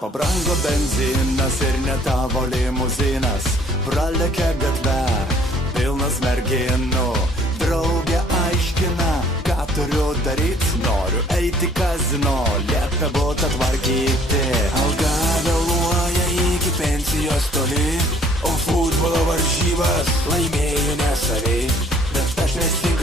pabrango benzinas ir ne tavo limuzinas. Pralekė gatve, pilnas merginų. Draugė aiškina, ką turiu daryt. Noriu eiti kazino, liepia butą tvarkyti. Alga vėluoja iki pensijos toli, o futbolo varžybas laimėjo nesavi. Bet aš nesink